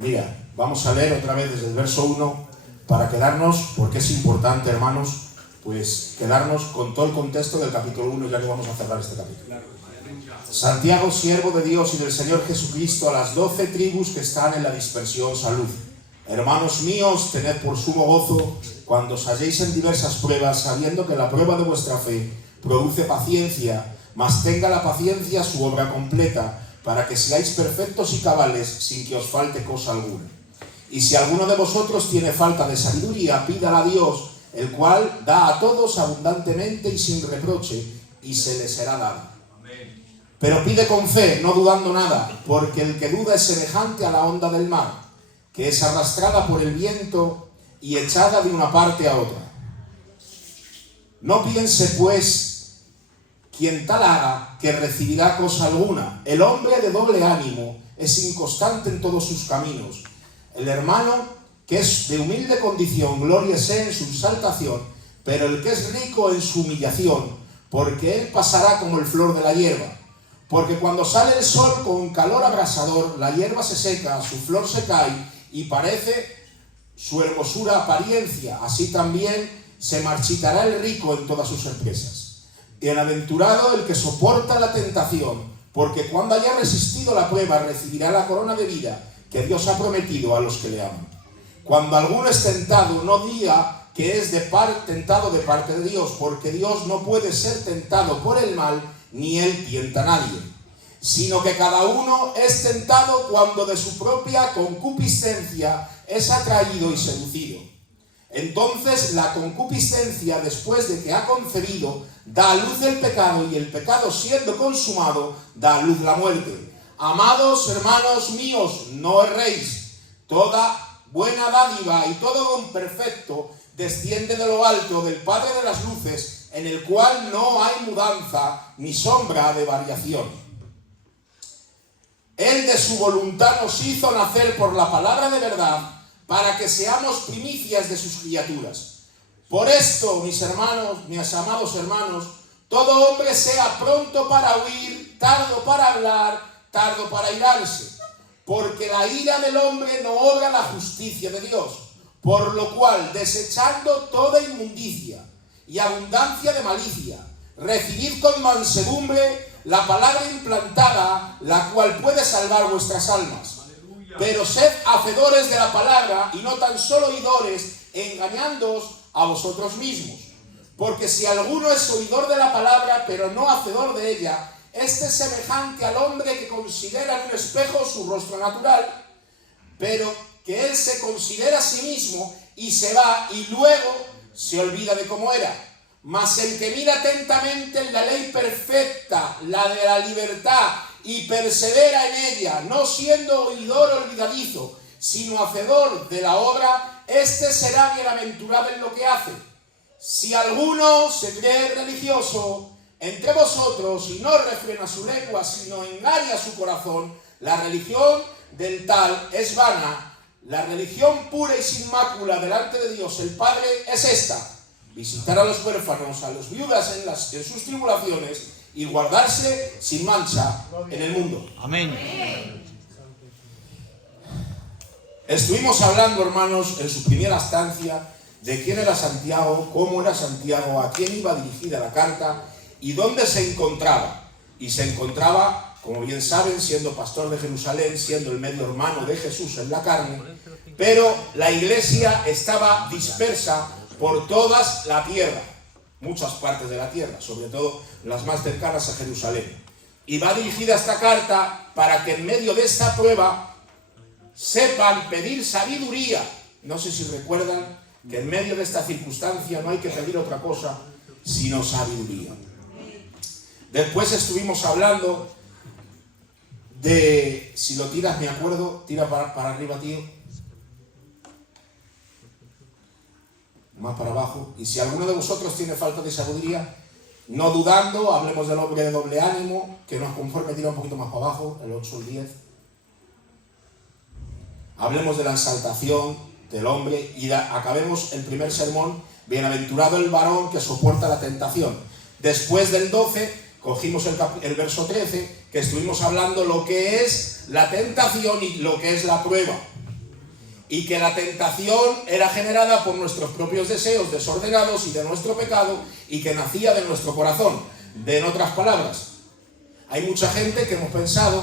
Mira, vamos a leer otra vez desde el verso 1 para quedarnos, porque es importante, hermanos, pues quedarnos con todo el contexto del capítulo 1, ya que vamos a cerrar este capítulo. Santiago, siervo de Dios y del Señor Jesucristo, a las 12 tribus que están en la dispersión, salud. Hermanos míos, tened por sumo gozo cuando os halléis en diversas pruebas, sabiendo que la prueba de vuestra fe produce paciencia, mas tenga la paciencia su obra completa, para que seáis perfectos y cabales, sin que os falte cosa alguna. Y si alguno de vosotros tiene falta de sabiduría, pídala a Dios, el cual da a todos abundantemente y sin reproche, y se le será dada. Pero pide con fe, no dudando nada, porque el que duda es semejante a la onda del mar, que es arrastrada por el viento y echada de una parte a otra. No piense, pues, quien tal haga, que recibirá cosa alguna. El hombre de doble ánimo es inconstante en todos sus caminos. El hermano que es de humilde condición, glóriese en su exaltación, pero el que es rico en su humillación, porque él pasará como el flor de la hierba. Porque cuando sale el sol con calor abrasador, la hierba se seca, su flor se cae y parece su hermosura apariencia. Así también se marchitará el rico en todas sus empresas. Bienaventurado el que soporta la tentación, porque cuando haya resistido la prueba recibirá la corona de vida que Dios ha prometido a los que le aman. Cuando alguno es tentado, no diga que es tentado de parte de Dios, porque Dios no puede ser tentado por el mal, ni él tienta a nadie, sino que cada uno es tentado cuando de su propia concupiscencia es atraído y seducido. Entonces la concupiscencia, después de que ha concebido, da a luz el pecado, y el pecado, siendo consumado, da a luz la muerte. Amados hermanos míos, no erréis. Toda buena dádiva y todo don perfecto desciende de lo alto, del Padre de las luces, en el cual no hay mudanza ni sombra de variación. Él de su voluntad nos hizo nacer por la palabra de verdad, para que seamos primicias de sus criaturas. Por esto, mis hermanos, mis amados hermanos, todo hombre sea pronto para oír, tardo para hablar, tardo para irarse, porque la ira del hombre no obra la justicia de Dios. Por lo cual, desechando toda inmundicia y abundancia de malicia, recibid con mansedumbre la palabra implantada, la cual puede salvar vuestras almas. Pero sed hacedores de la palabra y no tan solo oidores, engañándoos a vosotros mismos. Porque si alguno es oidor de la palabra, pero no hacedor de ella, este es semejante al hombre que considera en un espejo su rostro natural, pero que él se considera a sí mismo y se va y luego se olvida de cómo era. Mas el que mira atentamente en la ley perfecta, la de la libertad, y persevera en ella, no siendo oidor olvidadizo, sino hacedor de la obra, este será bienaventurado en lo que hace. Si alguno se cree religioso entre vosotros y no refrena su lengua, sino engaña su corazón, la religión del tal es vana. La religión pura y sin mácula delante de Dios el Padre es esta: visitar a los huérfanos, a las viudas en sus tribulaciones, y guardarse sin mancha en el mundo. Amén. Estuvimos hablando, hermanos, en su primera estancia, de quién era Santiago, cómo era Santiago, a quién iba dirigida la carta y dónde se encontraba. Y se encontraba, como bien saben, siendo pastor de Jerusalén, siendo el medio hermano de Jesús en la carne, pero la iglesia estaba dispersa por toda la tierra, muchas partes de la tierra, sobre todo las más cercanas a Jerusalén. Y va dirigida esta carta para que en medio de esta prueba sepan pedir sabiduría. No sé si recuerdan que en medio de esta circunstancia no hay que pedir otra cosa sino sabiduría. Después estuvimos hablando de, si lo tiras me acuerdo, tira para arriba, tío, más para abajo. Y si alguno de vosotros tiene falta de sabiduría, no dudando, hablemos del hombre de doble ánimo, que nos conforme, tira un poquito más para abajo, el 8 o el 10. Hablemos de la exaltación del hombre y acabemos el primer sermón, bienaventurado el varón que soporta la tentación. Después del 12, cogimos el verso 13, que estuvimos hablando lo que es la tentación y lo que es la prueba. y que la tentación era generada por nuestros propios deseos desordenados y de nuestro pecado, y que nacía de nuestro corazón. En otras palabras, hay mucha gente que hemos pensado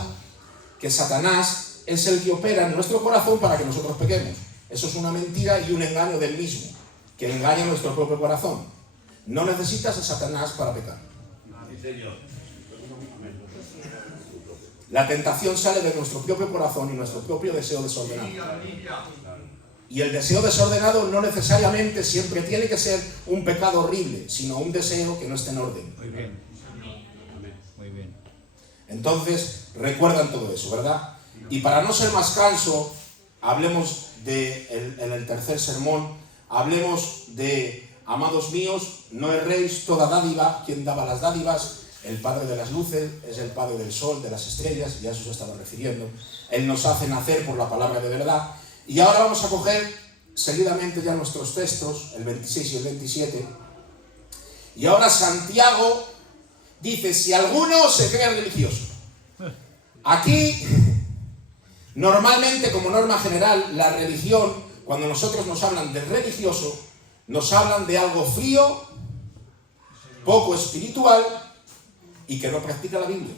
que Satanás es el que opera en nuestro corazón para que nosotros pequemos. Eso es una mentira y un engaño del mismo, que engaña nuestro propio corazón. No necesitas a Satanás para pecar. La tentación sale de nuestro propio corazón y nuestro propio deseo desordenado. Y el deseo desordenado no necesariamente siempre tiene que ser un pecado horrible, sino un deseo que no esté en orden. Muy bien. Muy bien. Entonces, recuerdan todo eso, ¿verdad? Y para no ser más canso, hablemos en el tercer sermón, hablemos de, amados míos, no erréis toda dádiva. ¿Quién daba las dádivas? El Padre de las luces, es el Padre del sol, de las estrellas, y a eso se estaba refiriendo. Él nos hace nacer por la palabra de verdad. Y ahora vamos a coger seguidamente ya nuestros textos, el 26 y el 27. Y ahora Santiago dice, si alguno se cree religioso. Aquí, normalmente, como norma general, la religión, cuando nosotros nos hablan de religioso, nos hablan de algo frío, poco espiritual, y que no practica la Biblia.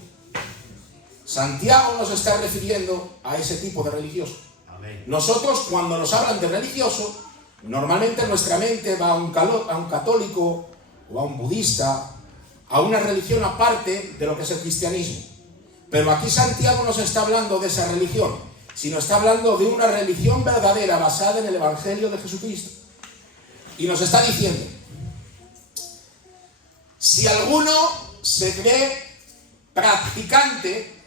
Santiago nos está refiriendo a ese tipo de religioso. Amén. Nosotros, cuando nos hablan de religioso, normalmente nuestra mente va a un católico o a un budista, a una religión aparte de lo que es el cristianismo. Pero aquí Santiago no se está hablando de esa religión, sino está hablando de una religión verdadera basada en el Evangelio de Jesucristo. Y nos está diciendo, si alguno se cree practicante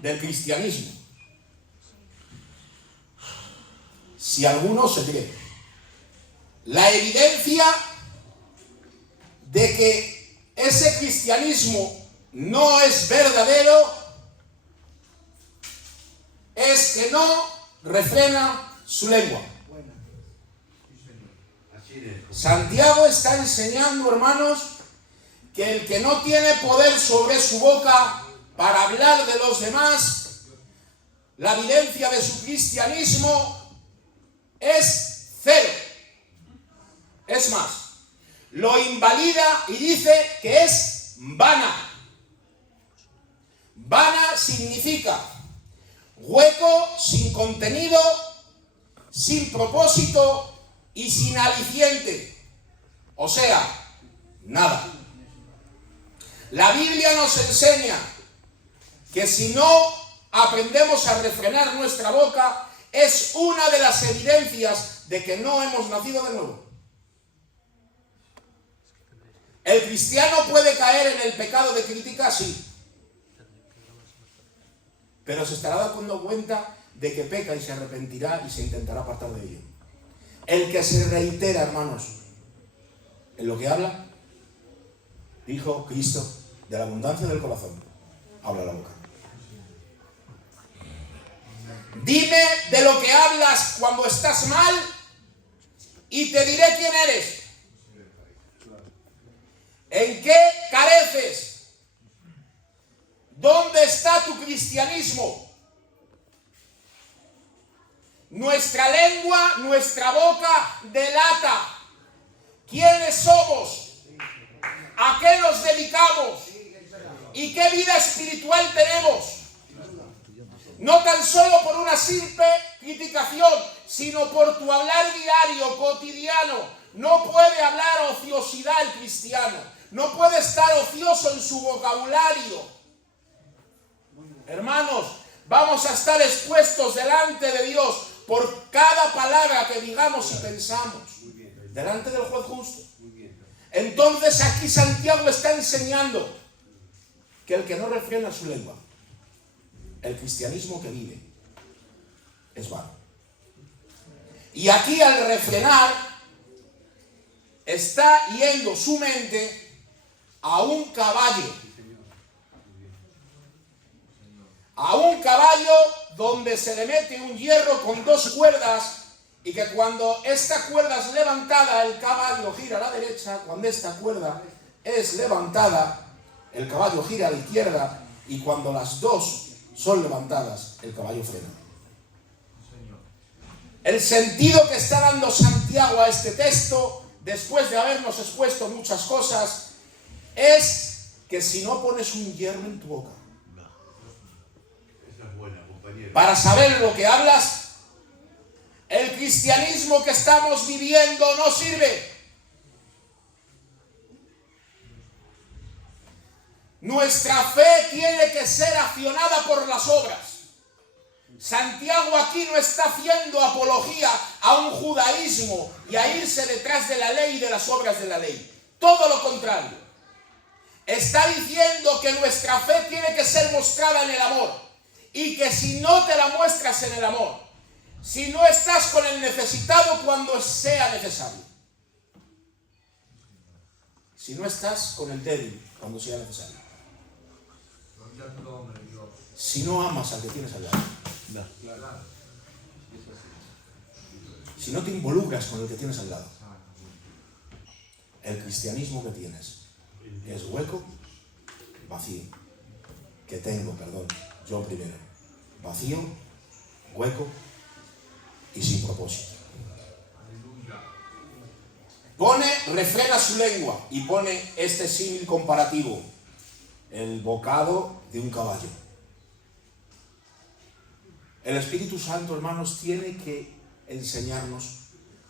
del cristianismo, si alguno se cree, la evidencia de que ese cristianismo no es verdadero es que no refrena su lengua. Santiago está enseñando, hermanos, que el que no tiene poder sobre su boca para hablar de los demás, la evidencia de su cristianismo es cero. Es más, lo invalida y dice que es vana. Vana significa hueco, sin contenido, sin propósito y sin aliciente. O sea, nada. La Biblia nos enseña que si no aprendemos a refrenar nuestra boca, es una de las evidencias de que no hemos nacido de nuevo. ¿El cristiano puede caer en el pecado de crítica? Sí. Pero se estará dando cuenta de que peca y se arrepentirá y se intentará apartar de ello. El que se reitera, hermanos, en lo que habla, dijo Cristo, de la abundancia del corazón habla la boca. Dime de lo que hablas cuando estás mal y te diré quién eres. ¿En qué careces? ¿Dónde está tu cristianismo? Nuestra lengua, nuestra boca delata quiénes somos, a qué nos dedicamos y qué vida espiritual tenemos. No tan solo por una simple criticación, sino por tu hablar diario, cotidiano. No puede hablar ociosidad el cristiano. No puede estar ocioso en su vocabulario. Hermanos, vamos a estar expuestos delante de Dios por cada palabra que digamos y pensamos. Delante del juez justo. Entonces aquí Santiago está enseñando que el que no refrena su lengua, el cristianismo que vive, es vano. Y aquí al refrenar, está yendo su mente a un caballo. A un caballo donde se le mete un hierro con dos cuerdas y que cuando esta cuerda es levantada, el caballo gira a la derecha. Cuando esta cuerda es levantada, el caballo gira a la izquierda, y cuando las dos son levantadas, el caballo frena. El sentido que está dando Santiago a este texto, después de habernos expuesto muchas cosas, es que si no pones un hierro en tu boca para saber lo que hablas, el cristianismo que estamos viviendo no sirve. Nuestra fe tiene que ser accionada por las obras. Santiago aquí no está haciendo apología a un judaísmo y a irse detrás de la ley y de las obras de la ley. Todo lo contrario. Está diciendo que nuestra fe tiene que ser mostrada en el amor. Y que si no te la muestras en el amor, si no estás con el necesitado cuando sea necesario, si no estás con el débil cuando sea necesario, si no amas al que tienes al lado, si no te involucras con el que tienes al lado, el cristianismo que tienes es hueco, vacío. Que tengo, perdón, yo primero. Vacío, hueco y sin propósito. Refrena su lengua y pone este símil comparativo: el bocado de un caballo. El Espíritu Santo, hermanos, tiene que enseñarnos,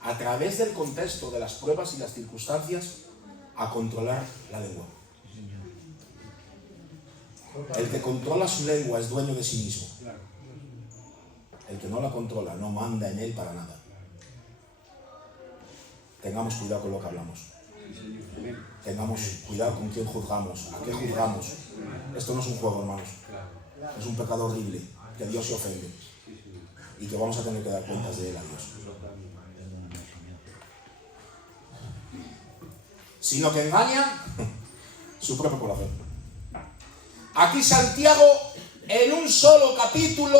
a través del contexto de las pruebas y las circunstancias, a controlar la lengua. El que controla su lengua es dueño de sí mismo. El que no la controla no manda en él para nada. Tengamos cuidado con lo que hablamos. Tengamos cuidado con quién juzgamos, a qué juzgamos. Esto no es un juego, hermanos. Es un pecado horrible, que Dios se ofende y que vamos a tener que dar cuentas de él a Dios. Sino que engaña su propio corazón. Aquí Santiago, en un solo capítulo,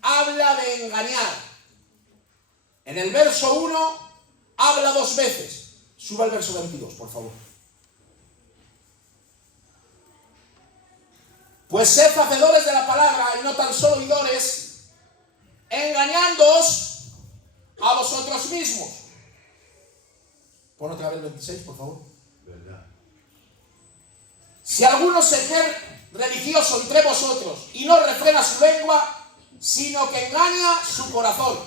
habla de engañar. En el verso 1 habla 2 veces. Suba al verso 22, por favor. Pues sed hacedores de la palabra y no tan solo oidores, engañándoos a vosotros mismos. Pon otra vez el 26, por favor. ¿Verdad? Si alguno se cree religioso entre vosotros y no refrena su lengua, sino que engaña su corazón.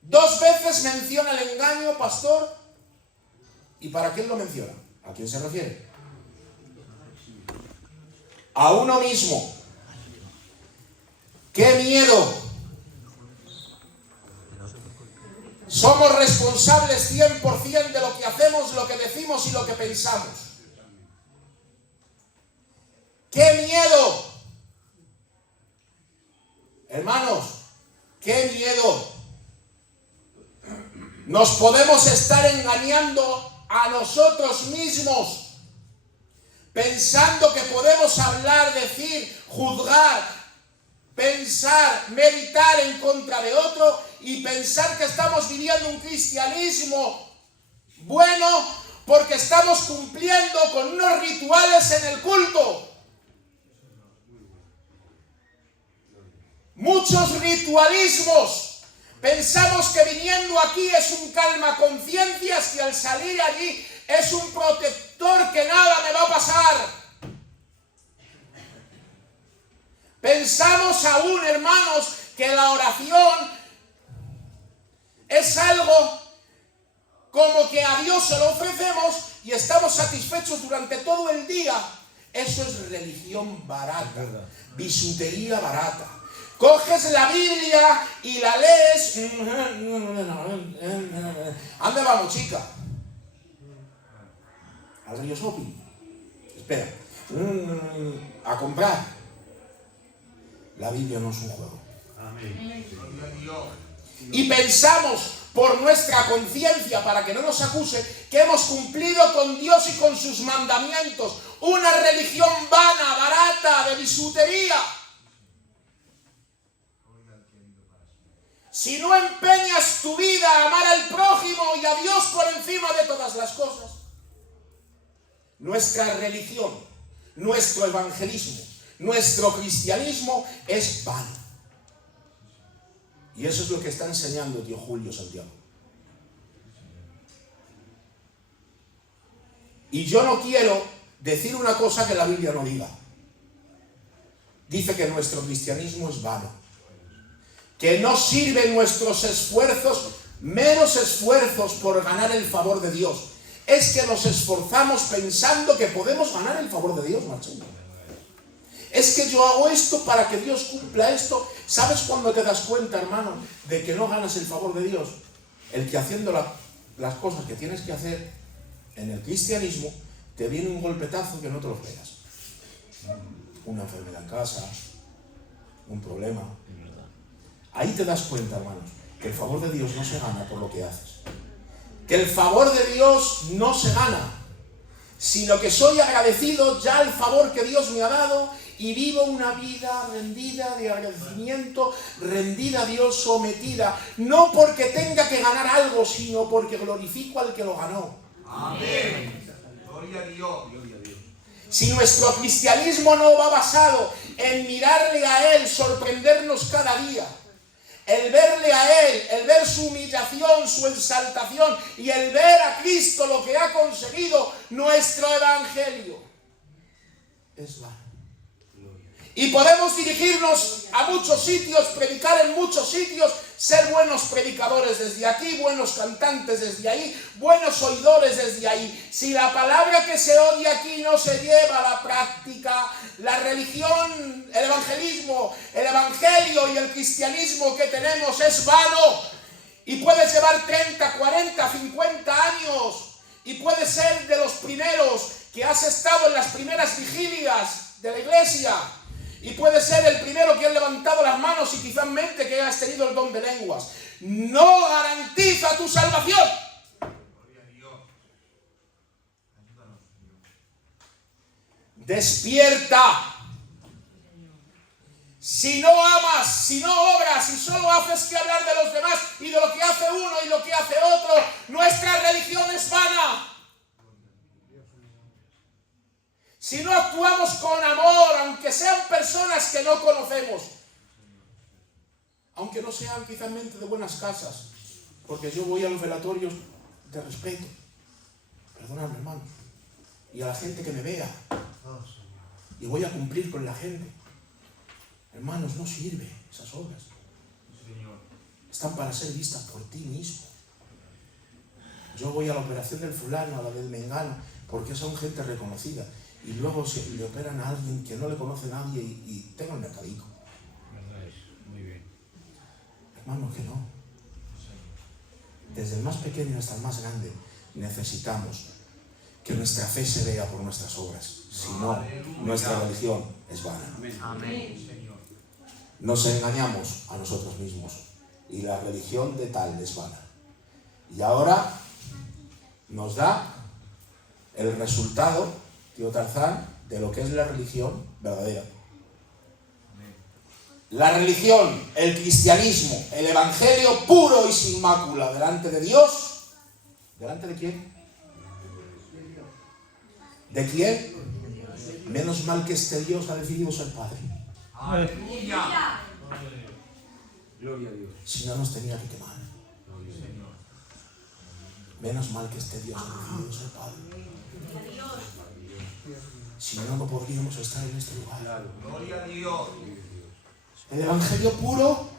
2 veces menciona el engaño, pastor. ¿Y para quién lo menciona? ¿A quién se refiere? A uno mismo. ¡Qué miedo! Somos responsables 100% de lo que hacemos, lo que decimos y lo que pensamos. ¡Qué miedo! Hermanos, ¡qué miedo! Nos podemos estar engañando a nosotros mismos, pensando que podemos hablar, decir, juzgar, pensar, meditar en contra de otro y pensar que estamos viviendo un cristianismo bueno porque estamos cumpliendo con unos rituales en el culto. Muchos ritualismos. Pensamos que viniendo aquí es un calma conciencias y al salir allí es un protector que nada me va a pasar. Pensamos aún, hermanos, que la oración es algo como que a Dios se lo ofrecemos y estamos satisfechos durante todo el día. Eso es religión barata, bisutería barata. Coges la Biblia y la lees. ¿A dónde vamos, chica? Al río shopping. Espera. A comprar. La Biblia no es un juego. Amén. Y pensamos por nuestra conciencia, para que no nos acuse, que hemos cumplido con Dios y con sus mandamientos. Una religión vana, barata, de bisutería. Si no empeñas tu vida a amar al prójimo y a Dios por encima de todas las cosas, nuestra religión, nuestro evangelismo, nuestro cristianismo es vano. Y eso es lo que está enseñando tío Julio Santiago. Y yo no quiero decir una cosa que la Biblia no diga. Dice que nuestro cristianismo es vano, que no sirven nuestros esfuerzos, meros esfuerzos por ganar el favor de Dios. Es que nos esforzamos pensando que podemos ganar el favor de Dios, macho. Es que yo hago esto para que Dios cumpla esto. ¿Sabes cuándo te das cuenta, hermano, de que no ganas el favor de Dios? El que haciendo las cosas que tienes que hacer en el cristianismo, te viene un golpetazo que no te lo esperas. Una enfermedad en casa, un problema. Ahí te das cuenta, hermanos, que el favor de Dios no se gana por lo que haces. Que el favor de Dios no se gana, sino que soy agradecido ya al favor que Dios me ha dado y vivo una vida rendida de agradecimiento, rendida a Dios, sometida, no porque tenga que ganar algo, sino porque glorifico al que lo ganó. Amén. Gloria a Dios. Si nuestro cristianismo no va basado en mirarle a Él, sorprendernos cada día, el verle a Él, el ver su humillación, su exaltación y el ver a Cristo lo que ha conseguido, nuestro evangelio es vano. Y podemos dirigirnos a muchos sitios, predicar en muchos sitios, ser buenos predicadores desde aquí, buenos cantantes desde ahí, buenos oidores desde ahí. Si la palabra que se oye aquí no se lleva a la práctica, la religión, el evangelismo, el evangelio y el cristianismo que tenemos es vano. Y puedes llevar 30, 40, 50 años y puedes ser de los primeros que has estado en las primeras vigilias de la iglesia. Y puede ser el primero que ha levantado las manos y quizás mente que has tenido el don de lenguas. No garantiza tu salvación. Despierta. Si no amas, si no obras, si solo haces que hablar de los demás y de lo que hace uno y lo que hace otro, nuestra religión es vana. Si no actuamos con amor, aunque sean personas que no conocemos, aunque no sean quizás de buenas casas, porque yo voy a los velatorios de respeto, perdonadme, hermanos, y a la gente que me vea, y voy a cumplir con la gente. Hermanos, no sirve esas obras. Están para ser vistas por ti mismo. Yo voy a la operación del fulano, a la del mengano, porque son gente reconocida. Y luego le operan a alguien que no le conoce nadie y tenga el mercadico. Muy bien. Hermanos, que no. Desde el más pequeño hasta el más grande necesitamos que nuestra fe se vea por nuestras obras. Si no, nuestra religión es vana. Amén. Nos engañamos a nosotros mismos y la religión de tal es vana. Y ahora nos da el resultado, tío Tarzán, de lo que es la religión verdadera. La religión, el cristianismo, el evangelio puro y sin mácula delante de Dios. ¿Delante de quién? ¿De quién? Menos mal que este Dios ha decidido ser Padre. Aleluya. Gloria a Dios. Si no nos tenía que quemar. Menos mal que este Dios ha decidido ser Padre. Si no, no podríamos estar en este lugar. Gloria a Dios. El evangelio puro,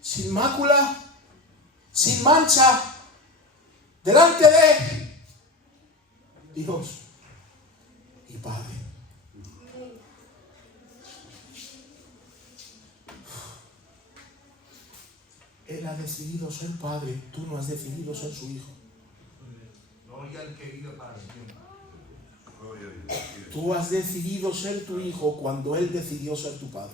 sin mácula, sin mancha, delante de Dios y Padre. Él ha decidido ser Padre, tú no has decidido ser su hijo. Gloria al que vive para siempre. Tú has decidido ser tu hijo cuando Él decidió ser tu padre.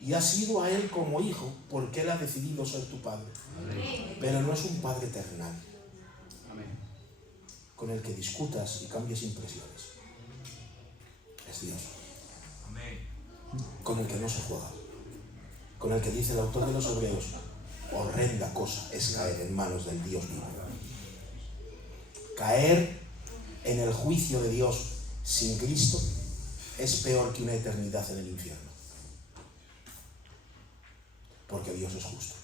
Y has ido a Él como hijo porque Él ha decidido ser tu padre. Pero no es un padre terrenal con el que discutas y cambies impresiones. Es Dios. Con el que no se juega. Con el que dice el autor de los Hebreos: horrenda cosa es caer en manos del Dios vivo. Caer en el juicio de Dios sin Cristo es peor que una eternidad en el infierno. Porque Dios es justo.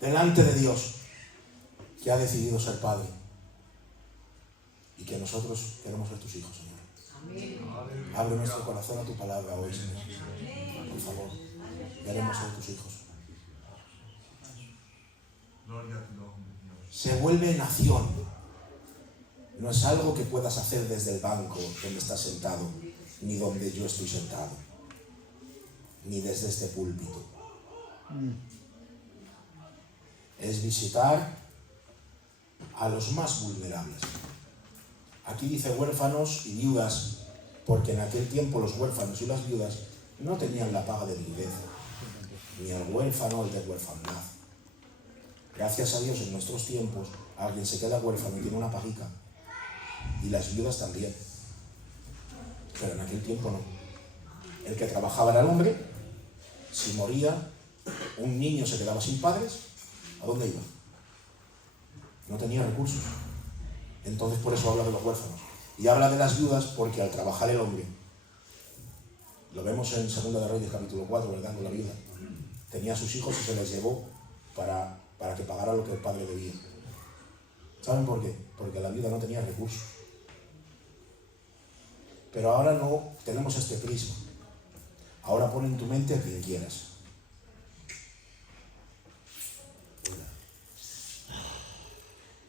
Delante de Dios, que ha decidido ser Padre, y que nosotros queremos ser tus hijos, Señor. Abre nuestro corazón a tu palabra hoy, Señor. Por favor, queremos ser tus hijos. Gloria a tu nombre, Dios. Se vuelve nación. No es algo que puedas hacer desde el banco donde estás sentado, ni donde yo estoy sentado, ni desde este púlpito. Es visitar a los más vulnerables. Aquí dice huérfanos y viudas, porque en aquel tiempo los huérfanos y las viudas no tenían la paga de viudez, ni el huérfano el de huérfanidad. Gracias a Dios en nuestros tiempos alguien se queda huérfano y tiene una paguita, y las viudas también, pero en aquel tiempo no. El que trabajaba era el hombre. Si moría un niño, se quedaba sin padres, ¿a dónde iba? No tenía recursos. Entonces por eso habla de los huérfanos. Y habla de las viudas porque al trabajar el hombre, lo vemos en 2 de Reyes capítulo 4, ¿verdad? Con la viuda. Tenía a sus hijos y se les llevó para que pagara lo que el padre debía. ¿Saben por qué? Porque la viuda no tenía recursos. Pero ahora no tenemos este prisma. Ahora pon en tu mente a quien quieras.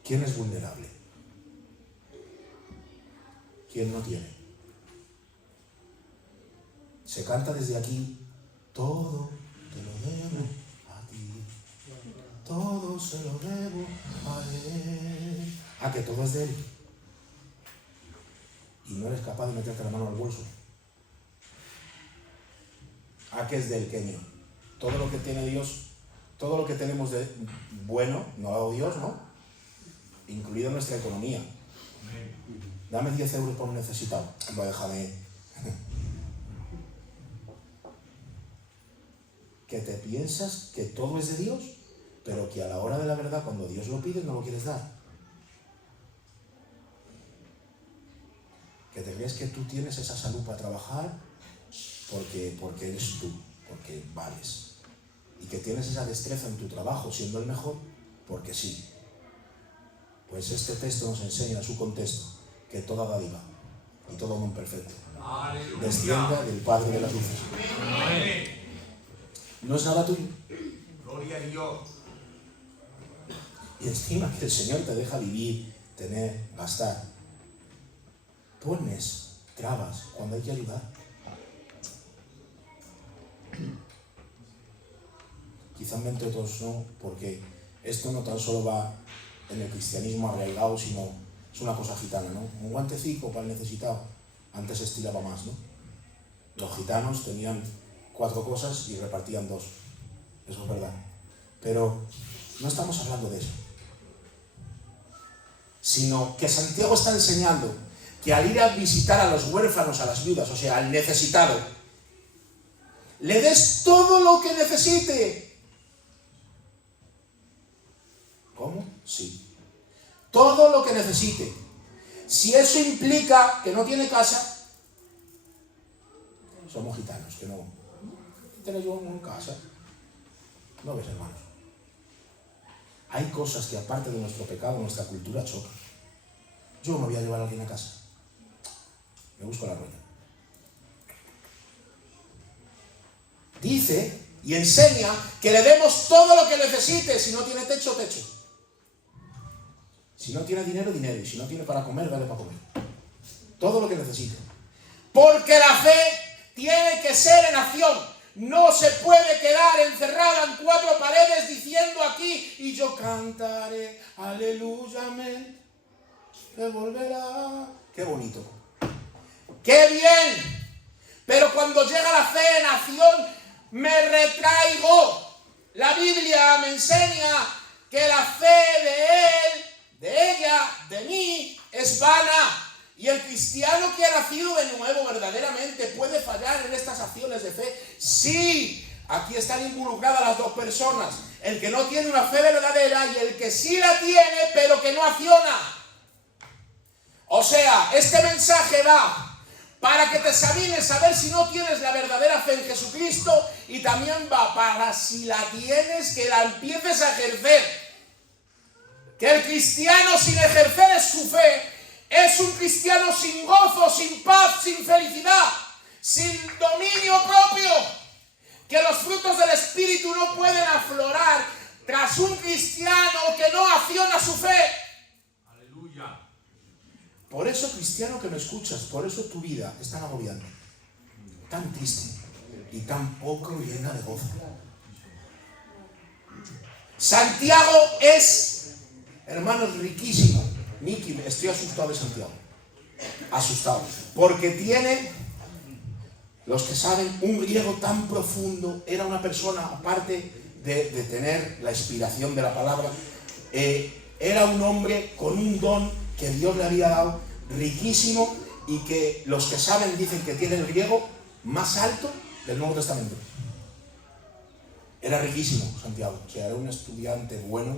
¿Quién es vulnerable? ¿Quién no tiene? Se canta desde aquí: todo te lo debo a ti, todo se lo debo a él. ¿A que todo es de él? Y no eres capaz de meterte la mano al bolso. ¿A qué es del queño? Todo lo que tiene Dios, todo lo que tenemos de bueno, nos ha dado Dios, ¿no? Incluida nuestra economía. Dame 10 euros por un necesitado. No, déjame. Que te piensas que todo es de Dios, pero que a la hora de la verdad, cuando Dios lo pide, no lo quieres dar. Que te crees que tú tienes esa salud para trabajar porque eres tú, porque vales. Y que tienes esa destreza en tu trabajo, siendo el mejor, porque sí. Pues este texto nos enseña en su contexto que toda dádiva y todo don perfecto descienda del Padre de las luces. No es nada tuyo. Gloria a Dios. Y encima que el Señor te deja vivir, tener, gastar. Pones trabas cuando hay que ayudar. Quizá entre otros no, porque esto no tan solo va en el cristianismo arraigado, sino es una cosa gitana, ¿no? Un guantecico para el necesitado. Antes se estiraba más, ¿no? Los gitanos tenían 4 cosas y repartían 2. Eso es verdad. Pero no estamos hablando de eso. Sino que Santiago está enseñando que al ir a visitar a los huérfanos, a las viudas, o sea, al necesitado, le des todo lo que necesite. ¿Cómo? Sí. Todo lo que necesite. Si eso implica que no tiene casa, somos gitanos, que no tenemos yo en casa. No ves, hermanos. Hay cosas que aparte de nuestro pecado, nuestra cultura chocan. Yo me voy a llevar a alguien a casa. Me busco la ruina. Dice y enseña que le demos todo lo que necesite. Si no tiene techo, techo. Si no tiene dinero, dinero. Y si no tiene para comer, dale para comer. Todo lo que necesite. Porque la fe tiene que ser en acción. No se puede quedar encerrada en 4 paredes diciendo aquí y yo cantaré, aleluya, amén, que volverá. Qué bonito. ¡Qué bien! Pero cuando llega la fe en acción, me retraigo. La Biblia me enseña que la fe de él, de ella, de mí, es vana. Y el cristiano que ha nacido de nuevo verdaderamente puede fallar en estas acciones de fe. Sí, Aquí están involucradas las dos personas. El que no tiene una fe verdadera y el que sí la tiene, pero que no acciona. O sea, este mensaje va para que te examines a ver si no tienes la verdadera fe en Jesucristo, y también va para, si la tienes, que la empieces a ejercer. Que el cristiano sin ejercer su fe es un cristiano sin gozo, sin paz, sin felicidad, sin dominio propio. Que los frutos del Espíritu no pueden aflorar tras un cristiano que no acciona su fe. Aleluya. Por eso, cristiano que me escuchas, por eso tu vida es tan agobiante, tan triste y tan poco llena de gozo. Santiago es, hermanos, riquísimo. Miki, estoy asustado de Santiago. Asustado. Porque tiene, los que saben, un griego tan profundo. Era una persona, aparte de tener la inspiración de la palabra, era un hombre con un don que Dios le había dado, riquísimo, y que los que saben dicen que tiene el griego más alto del Nuevo Testamento. Era riquísimo Santiago, o sea, era un estudiante bueno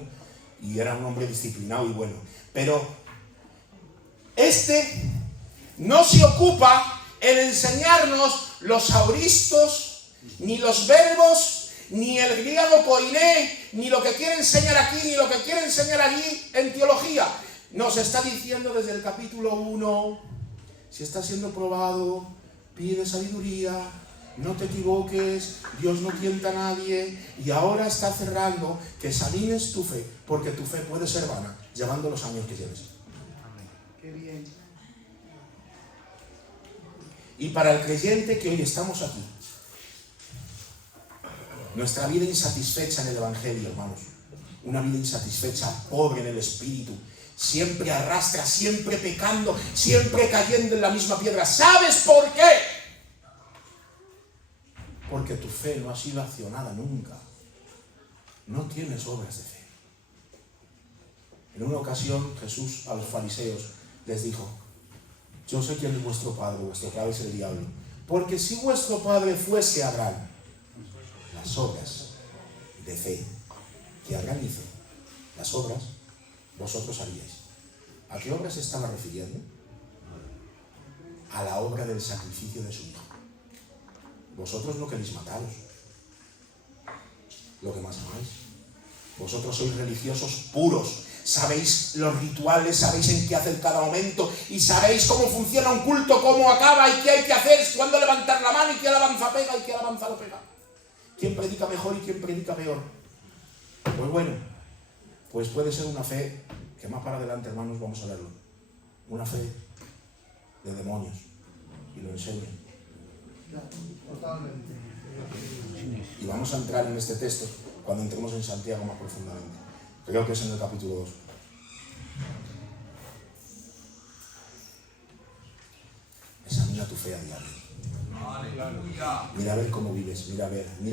y era un hombre disciplinado y bueno. Pero este no se ocupa en enseñarnos los auristos, ni los verbos, ni el griego koiné, ni lo que quiere enseñar aquí, ni lo que quiere enseñar allí en teología. Nos está diciendo desde el capítulo 1, si estás siendo probado, pide sabiduría, no te equivoques, Dios no tienta a nadie, y ahora está cerrando que examines tu fe, porque tu fe puede ser vana, llevando los años que lleves. Qué bien. Y para el creyente que hoy estamos aquí, nuestra vida insatisfecha en el Evangelio, hermanos, una vida insatisfecha, pobre en el espíritu, siempre arrastra, siempre pecando, siempre cayendo en la misma piedra. ¿Sabes por qué? Porque tu fe no ha sido accionada nunca. No tienes obras de fe. En una ocasión Jesús a los fariseos les dijo: yo sé quién es vuestro padre es el diablo. Porque si vuestro padre fuese Abraham, las obras de fe que Abraham hizo, las obras vosotros haríais. ¿A qué obra se estaba refiriendo? A la obra del sacrificio de su hijo. Vosotros no queréis mataros, lo que más amáis. Vosotros sois religiosos puros, sabéis los rituales, sabéis en qué hacer cada momento, y sabéis cómo funciona un culto, cómo acaba, y qué hay que hacer, cuándo levantar la mano, y qué alabanza pega, y qué alabanza no pega. ¿Quién predica mejor y quién predica peor? Pues bueno, pues puede ser una fe que más para adelante, hermanos, vamos a verlo. Una fe de demonios, y lo enseño. Totalmente. Y vamos a entrar en este texto cuando entremos en Santiago más profundamente. Creo que es en el capítulo 2. Examina tu fe a diario. Aleluya. Mira a ver cómo vives, mira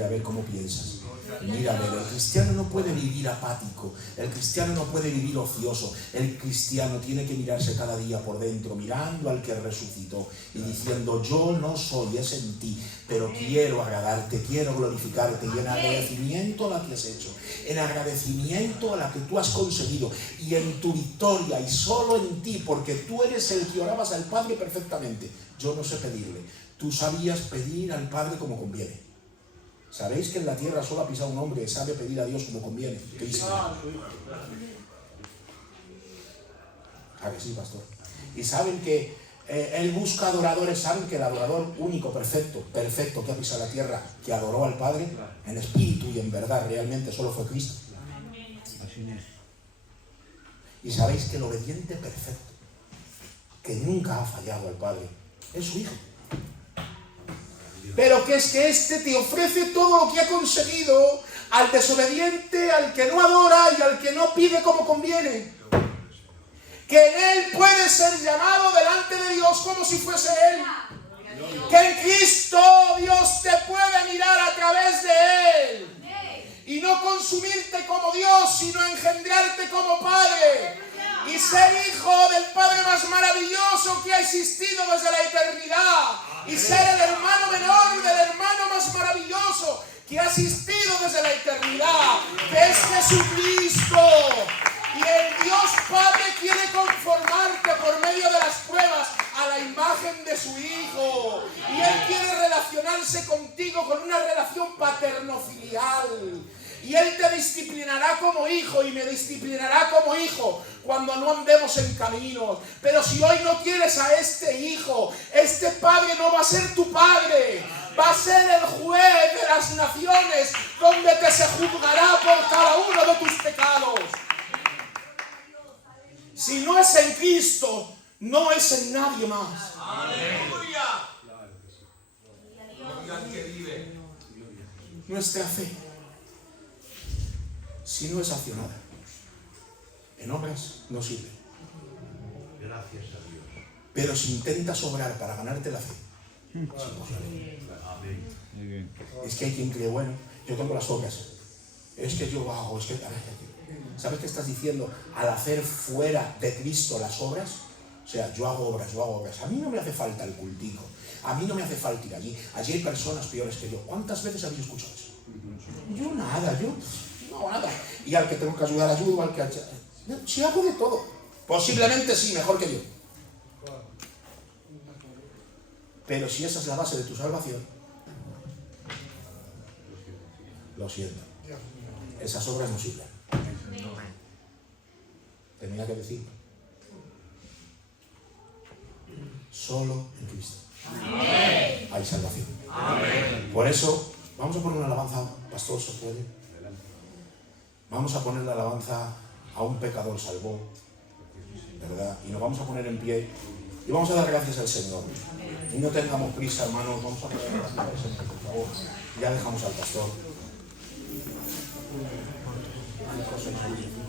a ver cómo piensas. Mira a ver, el cristiano no puede vivir apático, el cristiano no puede vivir ocioso, el cristiano tiene que mirarse cada día por dentro, mirando al que resucitó y diciendo: yo no soy, es en ti, pero quiero agradarte, quiero glorificarte, y en agradecimiento a la que has hecho, en agradecimiento a la que tú has conseguido, y en tu victoria, y solo en ti, porque tú eres el que orabas al Padre perfectamente. Yo no sé pedirle, tú sabías pedir al Padre como conviene. ¿Sabéis que en la tierra solo ha pisado un hombre que sabe pedir a Dios como conviene? Cristo. ¿A que sí, pastor? Y saben que Él busca adoradores, saben que el adorador único, perfecto que ha pisado la tierra, que adoró al Padre en espíritu y en verdad, realmente solo fue Cristo. Y sabéis que el obediente perfecto, que nunca ha fallado al Padre, es su Hijo. Pero que es que este te ofrece todo lo que ha conseguido al desobediente, al que no adora y al que no pide como conviene. Que en Él puede ser llamado delante de Dios como si fuese Él. Que en Cristo Dios te puede mirar a través de Él. Y no consumirte como Dios, sino engendrarte como Padre. Y ser hijo del Padre más maravilloso que ha existido desde la eternidad. Y ser el hermano menor del hermano más maravilloso que ha existido desde la eternidad, que es Jesucristo. Y el Dios Padre quiere conformarte por medio de las pruebas a la imagen de su Hijo. Y Él quiere relacionarse contigo con una relación paterno-filial. Y Él te disciplinará como hijo y me disciplinará como hijo cuando no andemos en caminos. Pero si hoy no quieres a este hijo, este padre no va a ser tu padre. Va a ser el juez de las naciones, donde te se juzgará por cada uno de tus pecados. Si no es en Cristo, no es en nadie más. Aleluya. Gloria al que vive. Nuestra fe, si no es accionada en obras, no sirve. Gracias a Dios. Pero si intentas obrar para ganarte la fe, es imposible. Amén. Muy bien. Es que hay quien cree, bueno, yo tengo las obras, es que yo hago, es que... ¿Sabes qué estás diciendo? Al hacer fuera de Cristo las obras, o sea, yo hago obras. A mí no me hace falta el cultico, a mí no me hace falta ir allí. Allí hay personas peores que yo. ¿Cuántas veces habéis escuchado eso? Yo nada. Y al que tengo que ayudar, ayudo, al que... Si hago de todo. Posiblemente sí, mejor que yo. Pero si esa es la base de tu salvación, lo siento. Esas obras no sirven. Tenía que decir. Solo en Cristo hay salvación. Por eso, vamos a poner una alabanza, pastor, ¿se puede? Vamos a poner la alabanza a un pecador salvó, ¿verdad? Y nos vamos a poner en pie y vamos a dar gracias al Señor. Y no tengamos prisa, hermanos, vamos a poner gracias al Señor, por favor. Ya dejamos al pastor. Ay, cosa suya.